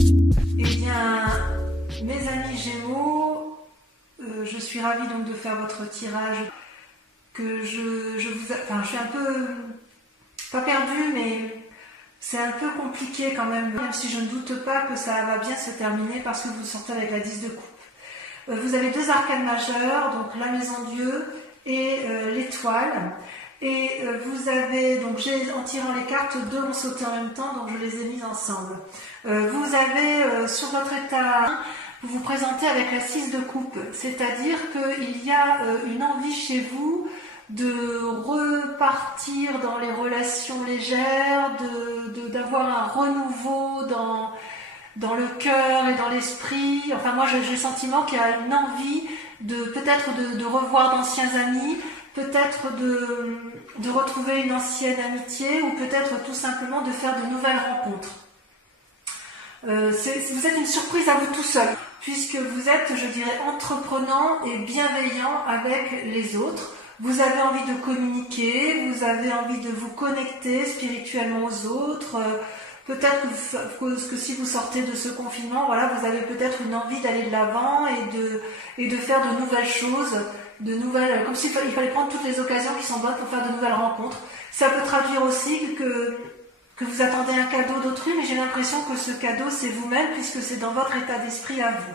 Eh bien, mes amis Gémeaux, je suis ravie donc de faire votre tirage. Que je suis un peu, pas perdue, mais c'est un peu compliqué quand même si je ne doute pas que ça va bien se terminer parce que vous sortez avec la 10 de coupe. Vous avez deux arcanes majeures, donc la maison Dieu et l'étoile. Et vous avez, donc en tirant les cartes, deux ont sauté en même temps, donc je les ai mises ensemble. Vous avez sur votre état, vous vous présentez avec la 6 de coupe, c'est-à-dire qu'il y a une envie chez vous de repartir dans les relations légères, d'avoir un renouveau dans le cœur et dans l'esprit. Enfin, moi, j'ai le sentiment qu'il y a une envie peut-être de revoir d'anciens amis, peut-être de retrouver une ancienne amitié, ou peut-être tout simplement de faire de nouvelles rencontres. Vous êtes une surprise à vous tout seul, puisque vous êtes, je dirais, entreprenant et bienveillant avec les autres. Vous avez envie de communiquer, vous avez envie de vous connecter spirituellement aux autres. Peut-être que si vous sortez de ce confinement, voilà, vous avez peut-être une envie d'aller de l'avant et de faire de nouvelles choses, comme s'il fallait prendre toutes les occasions qui sont bonnes pour faire de nouvelles rencontres. Ça peut traduire aussi que vous attendez un cadeau d'autrui, mais j'ai l'impression que ce cadeau c'est vous-même, puisque c'est dans votre état d'esprit à vous.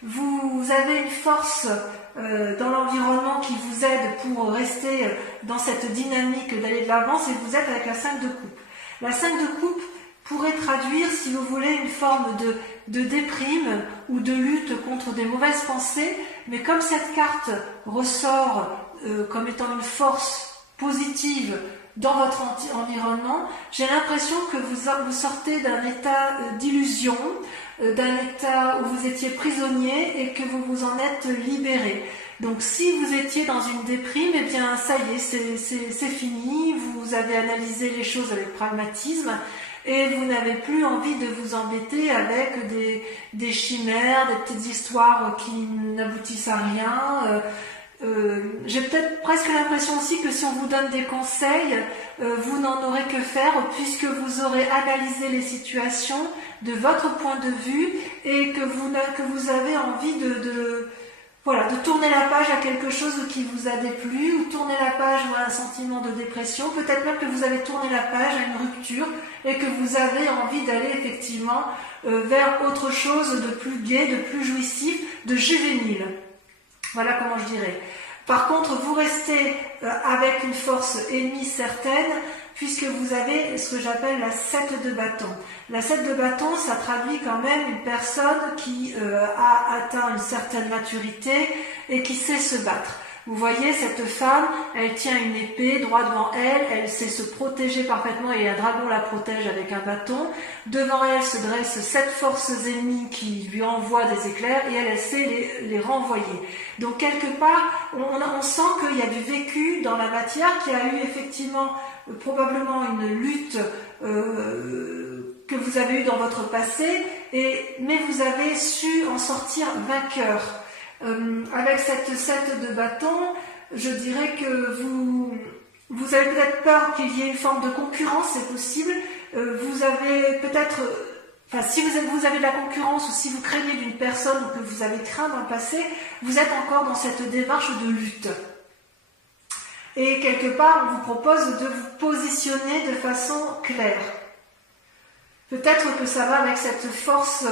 Vous avez une force dans l'environnement qui vous aide pour rester dans cette dynamique d'aller de l'avant, et vous êtes avec la 5 de coupe. La 5 de coupe pourrait traduire, si vous voulez, une forme de déprime ou de lutte contre des mauvaises pensées, mais comme cette carte ressort comme étant une force positive dans votre environnement, j'ai l'impression que vous sortez d'un état d'illusion, d'un état où vous étiez prisonnier et que vous vous en êtes libéré. Donc si vous étiez dans une déprime, eh bien ça y est, c'est fini, vous avez analysé les choses avec pragmatisme et vous n'avez plus envie de vous embêter avec des chimères, des petites histoires qui n'aboutissent à rien. J'ai peut-être presque l'impression aussi que si on vous donne des conseils, vous n'en aurez que faire, puisque vous aurez analysé les situations de votre point de vue et que vous avez envie de tourner la page à quelque chose qui vous a déplu, ou tourner la page à un sentiment de dépression, peut-être même que vous avez tourné la page à une rupture et que vous avez envie d'aller effectivement vers autre chose de plus gai, de plus jouissif, de juvénile. Voilà comment je dirais. Par contre, vous restez avec une force ennemie certaine, puisque vous avez ce que j'appelle la 7 de bâton. La 7 de bâton, ça traduit quand même une personne qui a atteint une certaine maturité et qui sait se battre. Vous voyez, cette femme, elle tient une épée droit devant elle, elle sait se protéger parfaitement et un dragon la protège avec un bâton. Devant elle se dressent 7 forces ennemies qui lui envoient des éclairs et elle sait les renvoyer. Donc quelque part, on sent qu'il y a du vécu dans la matière, qu'il y a eu effectivement probablement une lutte que vous avez eue dans votre passé, mais vous avez su en sortir vainqueur. Avec cette 7 de bâton, je dirais que vous avez peut-être peur qu'il y ait une forme de concurrence, c'est possible. Vous avez peut-être, si vous avez de la concurrence, ou si vous craignez d'une personne ou que vous avez craint dans le passé, vous êtes encore dans cette démarche de lutte. Et quelque part, on vous propose de vous positionner de façon claire. Peut-être que ça va avec cette force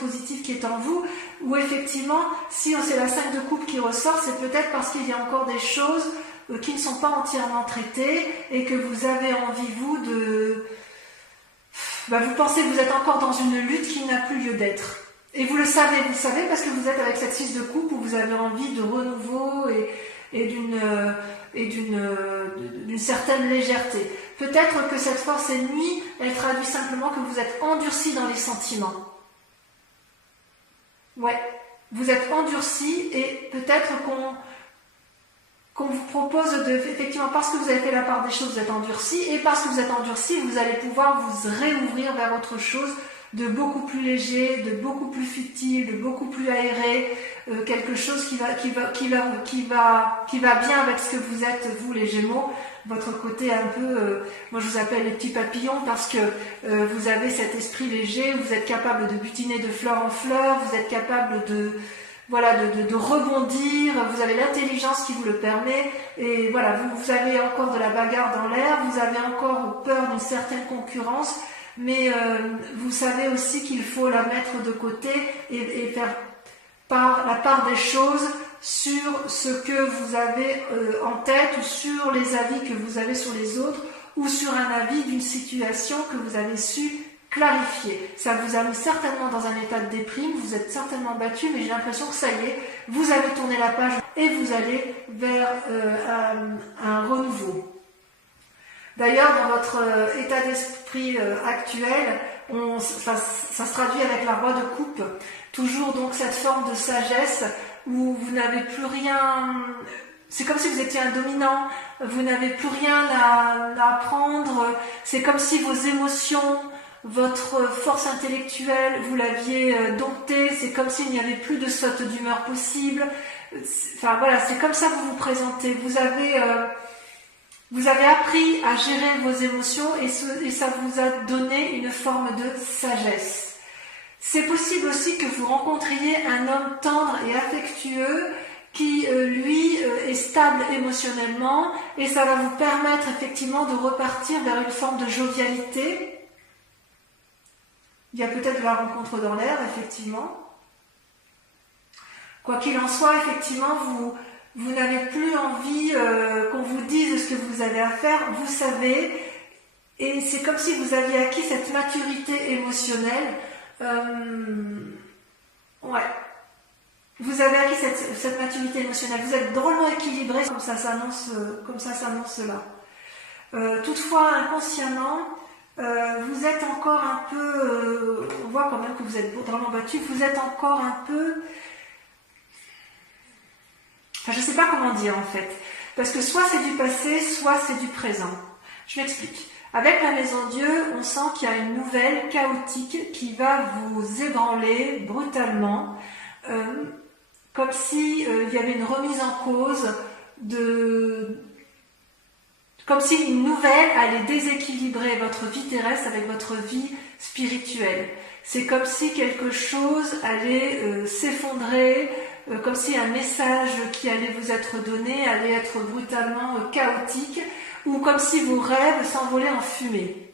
positive qui est en vous, où effectivement, si c'est la 5 de coupe qui ressort, c'est peut-être parce qu'il y a encore des choses qui ne sont pas entièrement traitées et que vous avez envie, vous, vous pensez que vous êtes encore dans une lutte qui n'a plus lieu d'être. Et vous le savez parce que vous êtes avec cette 6 de coupe où vous avez envie de renouveau et d'une certaine légèreté. Peut-être que cette force ennemie, elle traduit simplement que vous êtes endurci dans les sentiments. Ouais, vous êtes endurci et peut-être qu'on vous propose effectivement, parce que vous avez fait la part des choses, vous êtes endurci, et parce que vous êtes endurci, vous allez pouvoir vous réouvrir vers autre chose de beaucoup plus léger, de beaucoup plus futile, de beaucoup plus aéré, quelque chose qui va bien avec ce que vous êtes, vous les Gémeaux. votre côté un peu, moi je vous appelle les petits papillons parce que vous avez cet esprit léger, vous êtes capable de butiner de fleur en fleur, vous êtes capable de rebondir, vous avez l'intelligence qui vous le permet, et voilà, vous avez encore de la bagarre dans l'air, vous avez encore peur d'une certaine concurrence, mais vous savez aussi qu'il faut la mettre de côté et faire la part des choses sur ce que vous avez en tête, ou sur les avis que vous avez sur les autres, ou sur un avis d'une situation que vous avez su clarifier. Ça vous a mis certainement dans un état de déprime, vous êtes certainement battu, mais j'ai l'impression que ça y est, vous avez tourné la page et vous allez vers un renouveau. D'ailleurs, dans votre état d'esprit actuel, ça se traduit avec la roi de coupe, toujours donc cette forme de sagesse où vous n'avez plus rien, c'est comme si vous étiez un dominant, vous n'avez plus rien à apprendre, c'est comme si vos émotions, votre force intellectuelle, vous l'aviez domptée, c'est comme s'il n'y avait plus de saute d'humeur possible. Enfin voilà, c'est comme ça que vous vous présentez. Vous avez appris à gérer vos émotions et ça vous a donné une forme de sagesse. C'est possible aussi que vous rencontriez un homme tendre et affectueux qui, lui, est stable émotionnellement, et ça va vous permettre effectivement de repartir vers une forme de jovialité. Il y a peut-être de la rencontre dans l'air, effectivement. Quoi qu'il en soit, effectivement, vous n'avez plus envie qu'on vous dise ce que vous avez à faire, vous savez, et c'est comme si vous aviez acquis cette maturité émotionnelle. Ouais. Vous avez acquis cette maturité émotionnelle, vous êtes drôlement équilibré, comme ça s'annonce là. Toutefois, inconsciemment, vous êtes encore un peu, on voit quand même que vous êtes drôlement battu, vous êtes encore un peu, enfin je ne sais pas comment dire en fait, parce que soit c'est du passé, soit c'est du présent. Je m'explique. Avec la Maison Dieu, on sent qu'il y a une nouvelle chaotique qui va vous ébranler brutalement, comme si il y avait une remise en cause comme si une nouvelle allait déséquilibrer votre vie terrestre avec votre vie spirituelle. C'est comme si quelque chose allait s'effondrer, comme si un message qui allait vous être donné allait être brutalement chaotique, ou comme si vos rêves s'envolaient en fumée.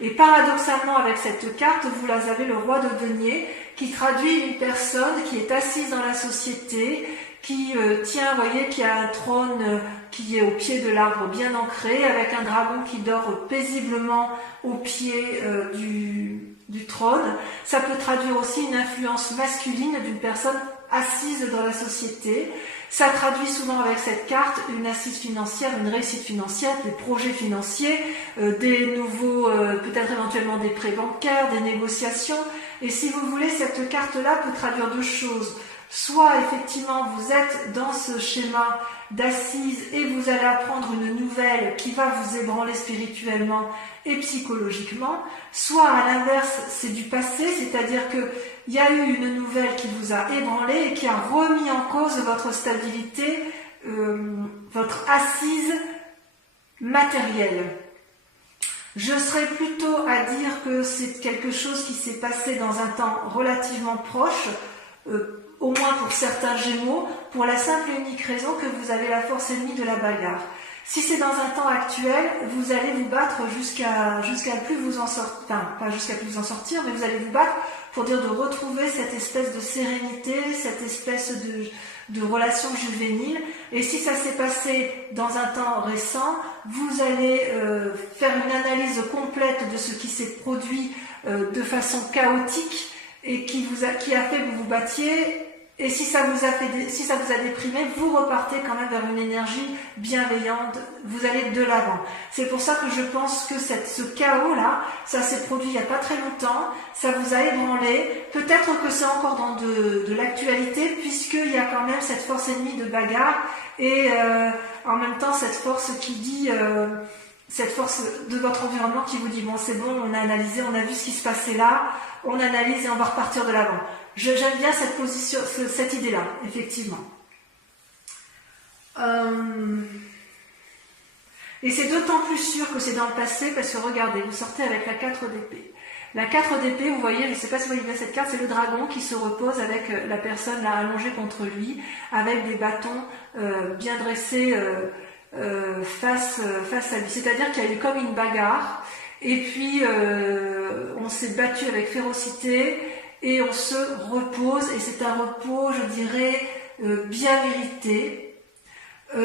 Et paradoxalement, avec cette carte, vous avez le roi de denier, qui traduit une personne qui est assise dans la société, qui tient, vous voyez, qui a un trône qui est au pied de l'arbre bien ancré, avec un dragon qui dort paisiblement au pied du trône. Ça peut traduire aussi une influence masculine d'une personne assise dans la société. Ça traduit souvent avec cette carte une assise financière, une réussite financière, des projets financiers, des nouveaux, peut-être éventuellement des prêts bancaires, des négociations. Et si vous voulez, cette carte-là peut traduire deux choses. Soit effectivement vous êtes dans ce schéma d'assise et vous allez apprendre une nouvelle qui va vous ébranler spirituellement et psychologiquement, soit à l'inverse c'est du passé, c'est-à-dire que il y a eu une nouvelle qui vous a ébranlé et qui a remis en cause votre stabilité, votre assise matérielle. Je serais plutôt à dire que c'est quelque chose qui s'est passé dans un temps relativement proche, au moins pour certains Gémeaux, pour la simple et unique raison que vous avez la force ennemie de la bagarre. Si c'est dans un temps actuel, vous allez vous battre jusqu'à plus vous en sortir, enfin pas jusqu'à plus vous en sortir, mais vous allez vous battre pour dire de retrouver cette espèce de sérénité, cette espèce de relation juvénile. Et si ça s'est passé dans un temps récent, vous allez faire une analyse complète de ce qui s'est produit de façon chaotique et qui a fait que vous vous battiez. Et si ça vous a déprimé, vous repartez quand même vers une énergie bienveillante, vous allez de l'avant. C'est pour ça que je pense que ce chaos-là, ça s'est produit il n'y a pas très longtemps, ça vous a ébranlé, peut-être que c'est encore dans de l'actualité, puisqu'il y a quand même cette force ennemie de bagarre, et en même temps cette force qui dit, cette force de votre environnement qui vous dit, bon c'est bon, on a analysé, on a vu ce qui se passait là, on analyse et on va repartir de l'avant. J'aime bien cette position, cette idée-là, effectivement. Et Et c'est d'autant plus sûr que c'est dans le passé parce que regardez, vous sortez avec la 4 d'épée. La 4 d'épée, vous voyez, je ne sais pas si vous voyez bien cette carte, c'est le dragon qui se repose avec la personne là allongée contre lui, avec des bâtons bien dressés face à lui. C'est-à-dire qu'il y a eu comme une bagarre, et puis on s'est battu avec férocité, et on se repose, et c'est un repos, je dirais, bien mérité.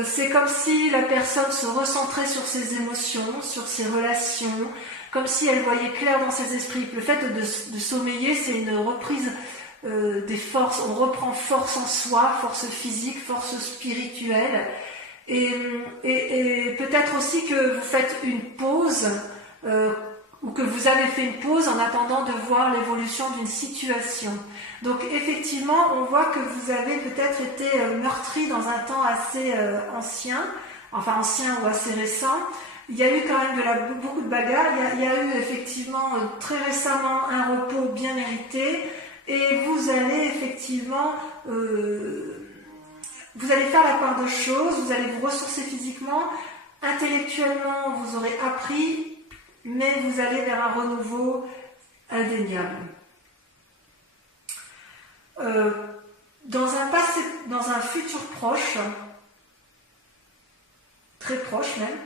C'est comme si la personne se recentrait sur ses émotions, sur ses relations, comme si elle voyait clair dans ses esprits. Le fait de sommeiller, c'est une reprise des forces. On reprend force en soi, force physique, force spirituelle. Et peut-être aussi que vous faites une pause, ou que vous avez fait une pause en attendant de voir l'évolution d'une situation. Donc effectivement, on voit que vous avez peut-être été meurtri dans un temps assez ancien ou assez récent. Il y a eu quand même beaucoup de bagarres, il y a eu effectivement très récemment un repos bien mérité, et vous allez effectivement, vous allez faire la part de choses, vous allez vous ressourcer physiquement, intellectuellement vous aurez appris, mais vous allez vers un renouveau indéniable. Dans un futur proche, très proche même,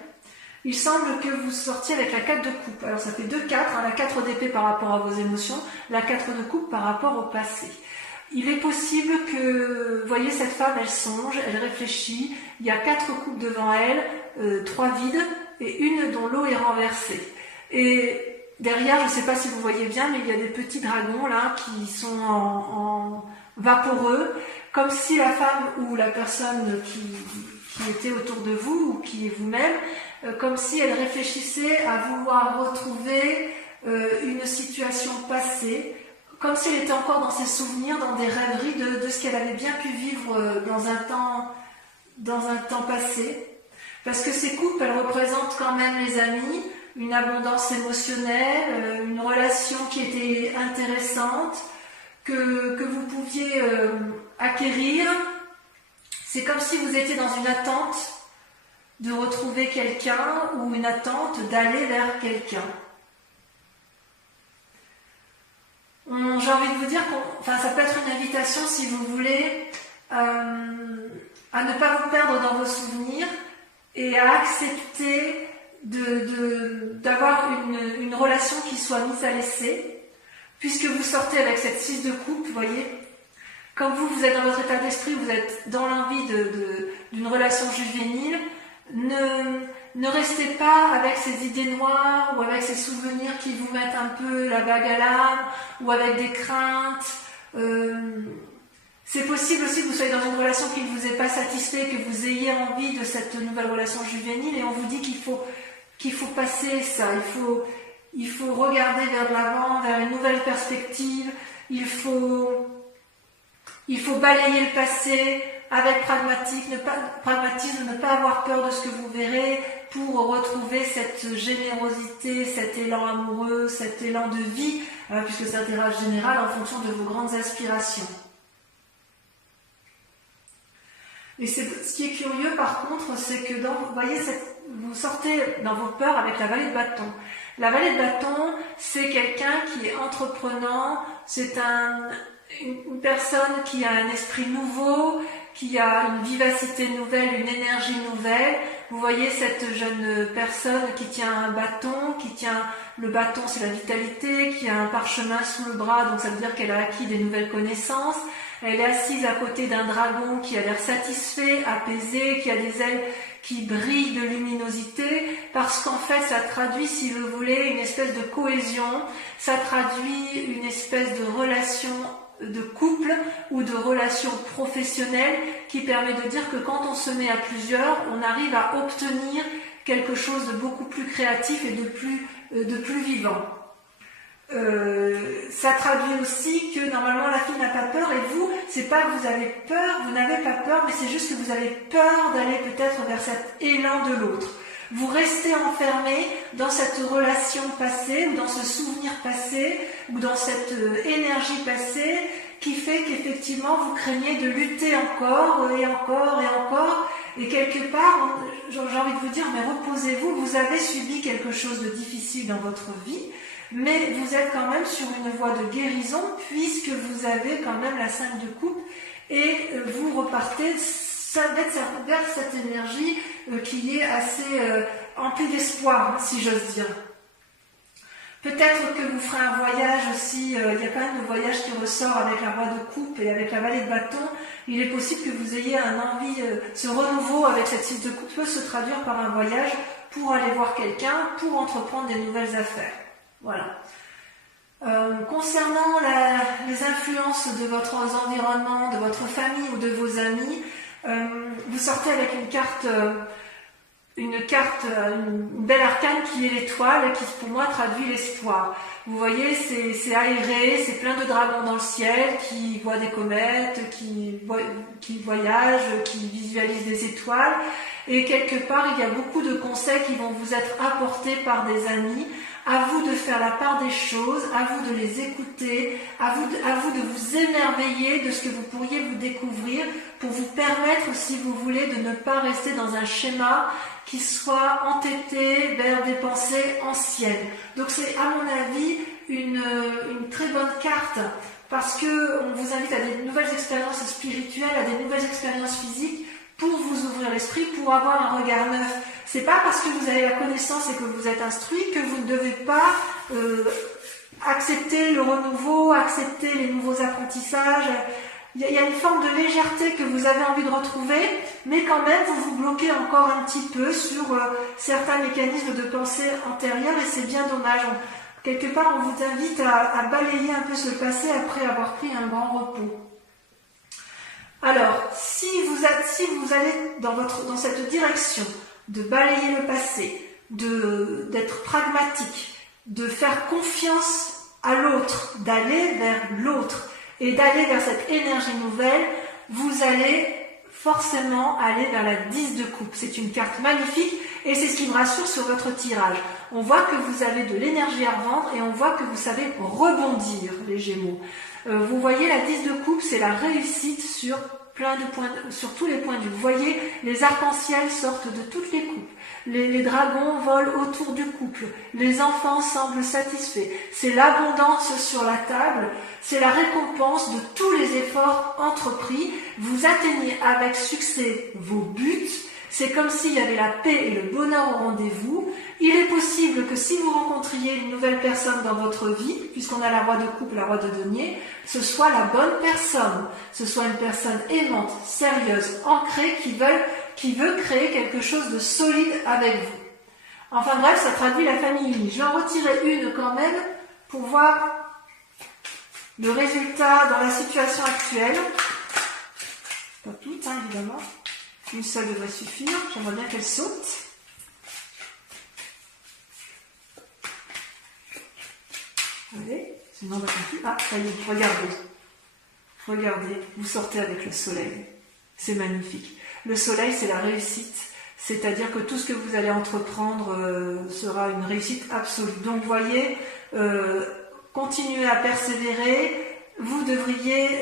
il semble que vous sortiez avec la 4 de coupe. Alors ça fait 2-4, la 4 d'épée par rapport à vos émotions, la 4 de coupe par rapport au passé. Il est possible que, vous voyez, cette femme, elle songe, elle réfléchit, il y a 4 coupes devant elle, 3 vides et une dont l'eau est renversée. Et derrière, je ne sais pas si vous voyez bien, mais il y a des petits dragons là qui sont en vaporeux, comme si la femme ou la personne qui était autour de vous ou qui est vous-même, comme si elle réfléchissait à vouloir retrouver une situation passée, comme si elle était encore dans ses souvenirs, dans des rêveries de ce qu'elle avait bien pu vivre dans un temps passé. Parce que ces coupes, elles représentent quand même les amis, une abondance émotionnelle, une relation qui était intéressante, que vous pouviez acquérir. C'est comme si vous étiez dans une attente de retrouver quelqu'un ou une attente d'aller vers quelqu'un. J'ai envie de vous dire ça peut être une invitation, si vous voulez, à ne pas vous perdre dans vos souvenirs et à accepter d'avoir une relation qui soit mise à l'essai, puisque vous sortez avec cette 6 de coupe, vous voyez. Comme vous êtes dans votre état d'esprit, vous êtes dans l'envie d'une relation juvénile, ne restez pas avec ces idées noires ou avec ces souvenirs qui vous mettent un peu la bague à l'âme ou avec des craintes. C'est possible aussi que vous soyez dans une relation qui ne vous ait pas satisfait, que vous ayez envie de cette nouvelle relation juvénile, et on vous dit qu'il faut passer ça, il faut regarder vers de l'avant, vers une nouvelle perspective, il faut balayer le passé avec pragmatisme, ne pas avoir peur de ce que vous verrez pour retrouver cette générosité, cet élan amoureux, cet élan de vie, puisque c'est un tirage général en fonction de vos grandes aspirations. Et ce qui est curieux par contre, c'est que vous voyez, vous sortez dans vos peurs avec la vallée de bâton. La vallée de bâton, c'est quelqu'un qui est entreprenant, c'est une personne qui a un esprit nouveau, qui a une vivacité nouvelle, une énergie nouvelle. Vous voyez cette jeune personne qui tient un bâton, le bâton c'est la vitalité, qui a un parchemin sous le bras, donc ça veut dire qu'elle a acquis des nouvelles connaissances. Elle est assise à côté d'un dragon qui a l'air satisfait, apaisé, qui a des ailes qui brillent de luminosité, parce qu'en fait ça traduit, si vous voulez, une espèce de cohésion, ça traduit une espèce de relation de couple ou de relation professionnelle qui permet de dire que quand on se met à plusieurs, on arrive à obtenir quelque chose de beaucoup plus créatif et de plus vivant. Ça traduit aussi que normalement la fille n'a pas peur, et vous, c'est pas que vous avez peur, vous n'avez pas peur, mais c'est juste que vous avez peur d'aller peut-être vers cet élan de l'autre. Vous restez enfermé dans cette relation passée, ou dans ce souvenir passé, ou dans cette énergie passée, qui fait qu'effectivement vous craignez de lutter encore et encore et encore, Et quelque part, j'ai envie de vous dire, mais reposez-vous, vous avez subi quelque chose de difficile dans votre vie, mais vous êtes quand même sur une voie de guérison, puisque vous avez quand même la 5 de coupe, et vous repartez vers cette énergie qui est assez emplie d'espoir, si j'ose dire. Peut-être que vous ferez un voyage aussi, il y a quand même le voyage qui ressort avec la roi de coupe et avec la vallée de bâton. Il est possible que vous ayez un envie, ce renouveau avec cette 6 de coupe peut se traduire par un voyage pour aller voir quelqu'un, pour entreprendre des nouvelles affaires. Voilà. Concernant les influences de votre environnement, de votre famille ou de vos amis, vous sortez avec une belle arcane qui est l'étoile, qui pour moi traduit l'espoir. Vous voyez, c'est aéré, c'est plein de dragons dans le ciel qui voient des comètes, qui voyagent, qui visualisent des étoiles. Et quelque part, il y a beaucoup de conseils qui vont vous être apportés par des amis. À vous de faire la part des choses, à vous de les écouter, à vous de vous émerveiller de ce que vous pourriez vous découvrir pour vous permettre, si vous voulez, de ne pas rester dans un schéma qui soit entêté vers des pensées anciennes. Donc c'est, à mon avis, une très bonne carte parce que on vous invite à des nouvelles expériences spirituelles, à des nouvelles expériences physiques pour vous ouvrir l'esprit, pour avoir un regard neuf. C'est pas parce que vous avez la connaissance et que vous êtes instruit que vous ne devez pas accepter le renouveau, accepter les nouveaux apprentissages. Il y a une forme de légèreté que vous avez envie de retrouver, mais quand même vous vous bloquez encore un petit peu sur certains mécanismes de pensée antérieurs et c'est bien dommage. Quelque part, on vous invite à balayer un peu ce passé après avoir pris un grand repos. Alors, si vous allez dans cette direction de balayer le passé, d'être pragmatique, de faire confiance à l'autre, d'aller vers l'autre et d'aller vers cette énergie nouvelle, vous allez forcément aller vers la 10 de coupe. C'est une carte magnifique et c'est ce qui me rassure sur votre tirage. On voit que vous avez de l'énergie à revendre et on voit que vous savez rebondir, les Gémeaux. Vous voyez, la 10 de coupe, c'est la réussite sur sur tous les points de vue. Vous voyez, les arcs-en-ciel sortent de toutes les coupes. Les dragons volent autour du couple. Les enfants semblent satisfaits. C'est l'abondance sur la table. C'est la récompense de tous les efforts entrepris. Vous atteignez avec succès vos buts. C'est comme s'il y avait la paix et le bonheur au rendez-vous. Il est possible que si vous rencontriez une nouvelle personne dans votre vie, puisqu'on a la roi de coupe, la roi de denier, ce soit la bonne personne. Ce soit une personne aimante, sérieuse, ancrée, qui veut créer quelque chose de solide avec vous. Enfin bref, ça traduit la famille unie. Je vais en retirer une quand même pour voir le résultat dans la situation actuelle. Pas toutes, hein, évidemment. Une seule devrait suffire. J'aimerais bien qu'elle saute. Allez, sinon on va continuer. Ah, ça y est, regardez. Regardez, vous sortez avec le soleil. C'est magnifique. Le soleil, c'est la réussite. C'est-à-dire que tout ce que vous allez entreprendre sera une réussite absolue. Donc, vous voyez, continuez à persévérer. Vous devriez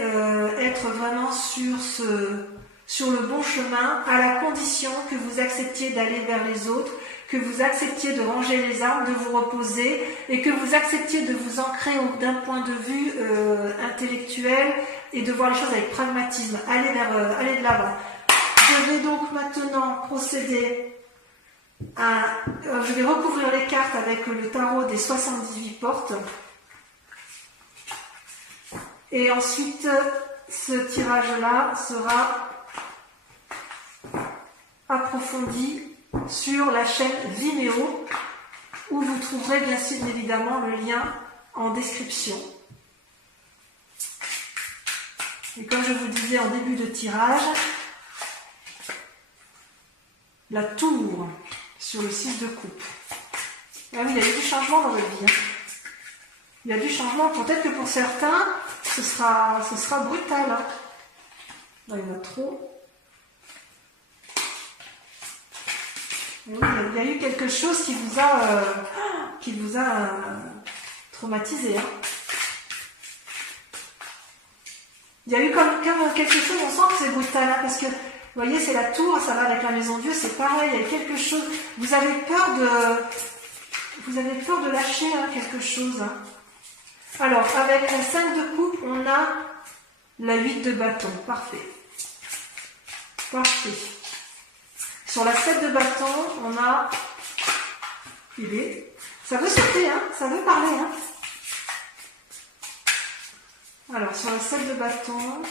être vraiment sur le bon chemin, à la condition que vous acceptiez d'aller vers les autres, que vous acceptiez de ranger les armes, de vous reposer, et que vous acceptiez de vous ancrer d'un point de vue intellectuel et de voir les choses avec pragmatisme. Allez de l'avant. Je vais donc maintenant procéder je vais recouvrir les cartes avec le tarot des 78 portes. Et ensuite, ce tirage-là sera approfondi sur la chaîne Vimeo, où vous trouverez bien sûr évidemment le lien en description. Et comme je vous disais en début de tirage, la tour sur le 6 de coupe. Ah oui, il y a eu du changement dans votre vie. Il y a du changement. Peut-être que pour certains, ce sera brutal. Hein. Non, il y en a trop. Oui, il y a eu quelque chose qui vous a traumatisé. Hein. Il y a eu comme quelque chose, on sent que c'est brutal, hein, parce que Vous voyez, c'est la tour, ça va avec la maison Dieu, c'est pareil, il y a quelque chose. Vous avez peur de lâcher quelque chose. Hein. Alors, avec la 5 de coupe, on a la 8 de bâton. Parfait. Parfait. Sur la 7 de bâton, on a... Ça veut sauter, hein, ça veut parler. Hein. Alors, sur la 7 de bâton,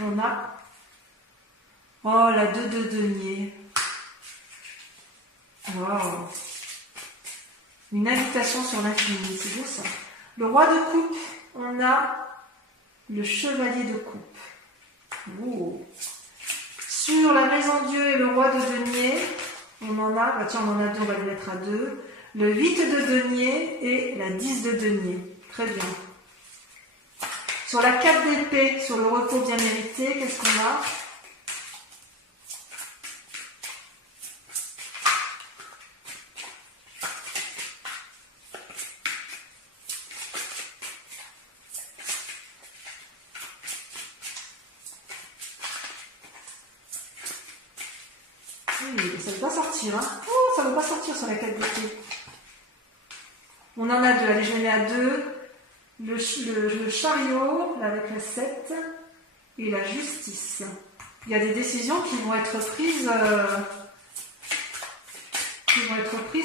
on a... Oh, la 2 de denier. Wow. Une invitation sur l'infini, c'est beau ça. Le roi de coupe, on a le chevalier de coupe. Oh. Sur la maison Dieu et le roi de denier, on en a, tiens, on en a deux, on va le mettre à 2. Le 8 de denier et la 10 de denier. Très bien. Sur la 4 d'épée, sur le repos bien mérité, qu'est-ce qu'on a? Oui, ça ne veut pas sortir. Hein. Oh, ça ne veut pas sortir sur la 4 d'épée. On en a 2. Allez, je mets à 2. Le chariot, là, avec la 7, et la justice. Il y a des décisions qui vont être prises,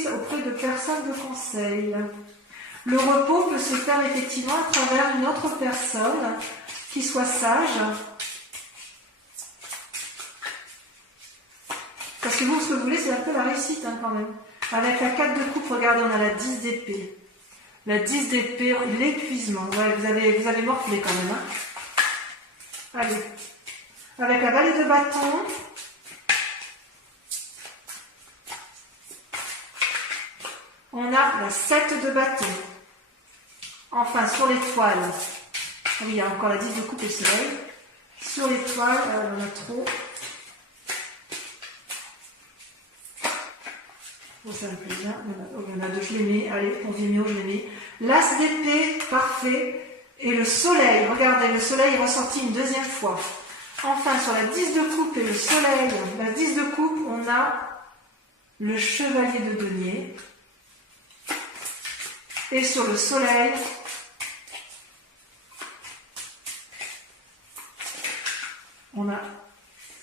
auprès de personnes de conseil. Le repos peut se faire effectivement à travers une autre personne qui soit sage. Parce que vous, ce que vous voulez, c'est un peu la réussite hein, quand même. Avec la 4 de coupe, regardez, on a la 10 d'épée. La 10 d'épée, l'épuisement. Ouais, vous avez morflé quand même. Hein. Allez. Avec la vallée de bâton. On a la 7 de bâton. Enfin, sur l'étoile. Oui, il y a encore la 10 de coupe et soleil. Sur l'étoile, on en a trop. Oh, ça me plaît bien. Il y en a 2, je les mets. Allez, pour Vimeo, je les mets. L'as d'épée, parfait. Et le soleil, regardez, le soleil est ressorti une deuxième fois. Enfin, sur la 10 de coupe et le soleil, la 10 de coupe, on a le chevalier de denier. Et sur le soleil, on a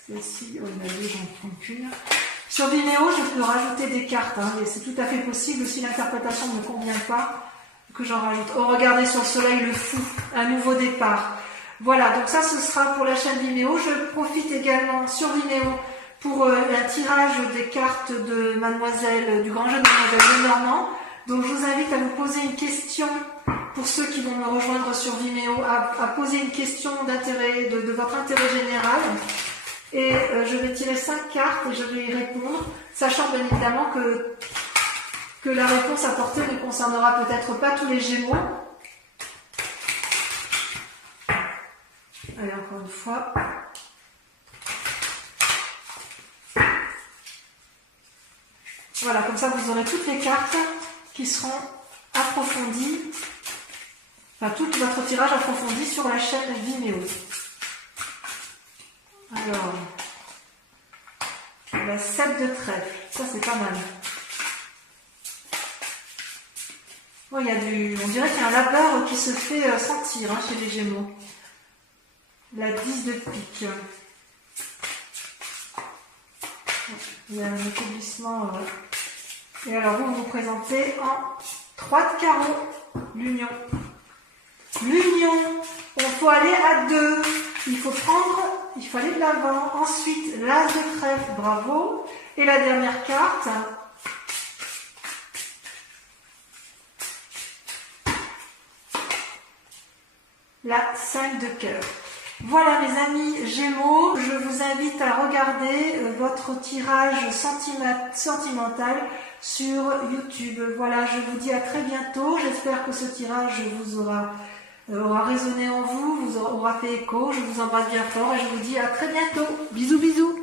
celle-ci, oh, il y en a 2, j'en prends qu'une. Sur Vimeo, je peux rajouter des cartes, hein, et c'est tout à fait possible si l'interprétation ne me convient pas, que j'en rajoute. Oh, regardez sur le soleil, le fou, un nouveau départ. Voilà, donc ça, ce sera pour la chaîne Vimeo. Je profite également sur Vimeo pour un tirage des cartes de Mademoiselle, du grand jeu de Mademoiselle Lenormand. Donc, je vous invite à vous poser une question, pour ceux qui vont me rejoindre sur Vimeo, à poser une question d'intérêt, de votre intérêt général. Et je vais tirer 5 cartes et je vais y répondre, sachant bien évidemment que la réponse apportée ne concernera peut-être pas tous les Gémeaux. Allez, encore une fois. Voilà, comme ça vous aurez toutes les cartes qui seront approfondies, enfin tout votre tirage approfondi sur la chaîne Vimeo. Alors, la 7 de trèfle, ça c'est pas mal. Oh, on dirait qu'il y a un labeur qui se fait sentir hein, chez les Gémeaux. La 10 de pique. Il y a un établissement. Et alors vous vous présentez en 3 de carreau, l'union. L'union, il faut aller à 2. Il faut aller de l'avant. Ensuite, l'as de trèfle, bravo. Et la dernière carte. La 5 de cœur. Voilà mes amis Gémeaux, je vous invite à regarder votre tirage sentimental sur YouTube. Voilà, je vous dis à très bientôt. J'espère que ce tirage vous aura résonné en vous, vous aura fait écho. Je vous embrasse bien fort et je vous dis à très bientôt. Bisous bisous.